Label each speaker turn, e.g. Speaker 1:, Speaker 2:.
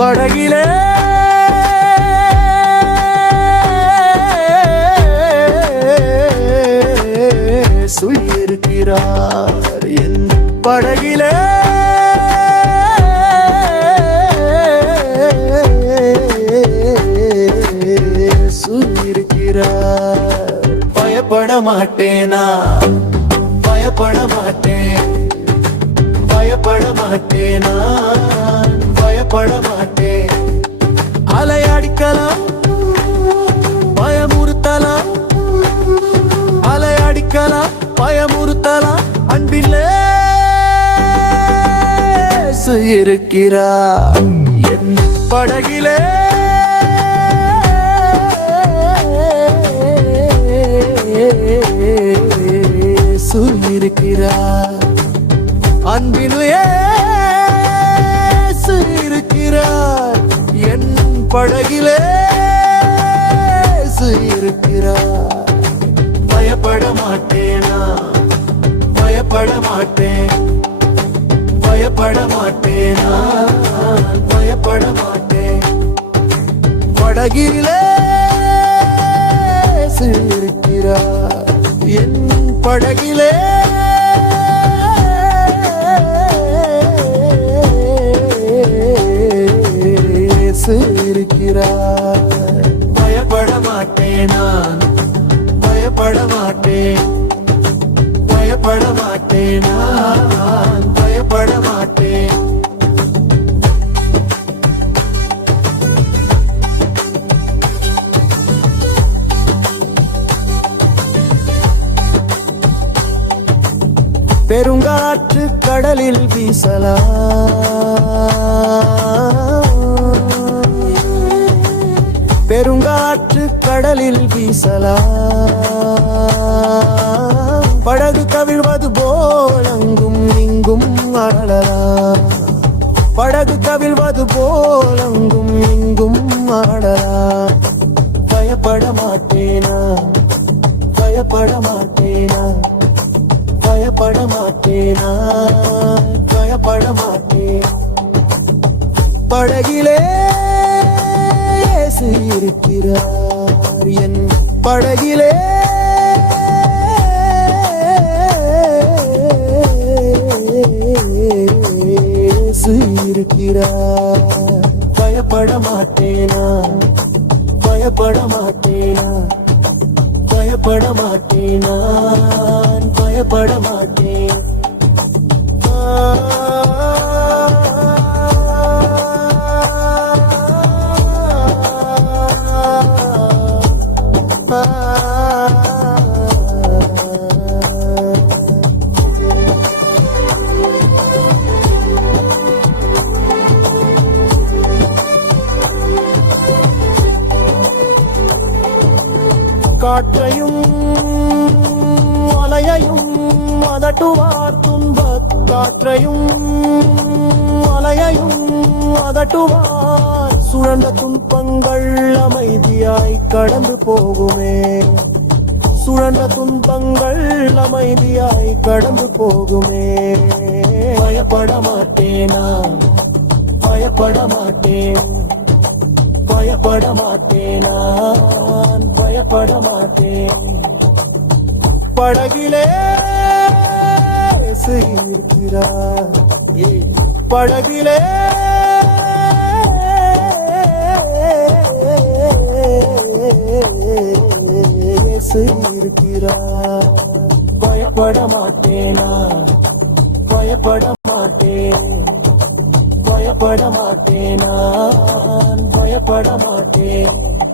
Speaker 1: படகிலே. சுயிருக்கிறார் என் படகிலே. இருக்கிறார் பயப்பட மாட்டேனா? பயப்பட மாட்டேன். பயப்பட மாட்டேனா? பயப்பட மாட்டேன் அலையடிக்கலாம் பயமுறுத்தலாம். அலையடிக்கலாம் பயமுறுத்தலாம். அன்பிலே இருக்கிறா என் படகிலே இருக்கிறா அன்பினுயே படகிலே இருக்கிறார். பயப்பட மாட்டேனா? பயப்பட மாட்டேன். பயப்பட மாட்டேனா? பயப்பட மாட்டேன். படகிலே இருக்கிறார். என் படகிலே மாட்டேன் நான் பயப்பட மாட்டேன் பயப்பட மாட்டேன் நான் பயப்பட மாட்டேன் பெருங்காற்று கடலில் வீசலா வீசலாம். படகு கவிழ்வது போலங்கும் இங்கும் அடலாம் படகு கவிழ்வது போலங்கும் இங்கும் அடலாம் பயப்பட மாட்டேனா? பயப்பட மாட்டேனா? பயப்பட மாட்டேனா? பயப்பட மாட்டேன்? படகிலே இயேசு இருக்கிறார். என் படகிலே. இருக்கிறார். பயப்பட மாட்டேனா? பயப்பட மாட்டேனா? பயப்பட மாட்டேனா? பயப்பட மாட்டேன்? காற்றையும் அலையையும் அதட்டுவார் துன்பக் காற்றையும் அலையையும் அதட்டுவார். சுழந்த துன்பங்கள் அமைதியாய் கடந்து போகுமே. சுழந்த துன்பங்கள் அமைதியாய் கடந்து போகுமே. பயப்பட மாட்டேனா பயப்பட மாட்டேன். பயப்பட மாட்டேனா படகிலே இயேசு படகிலே இருக்கிறார் பயப்பட மாட்டேனா? பயப்பட மாட்டேன். பயப்பட மாட்டேனா? பயப்பட மாட்டேன்.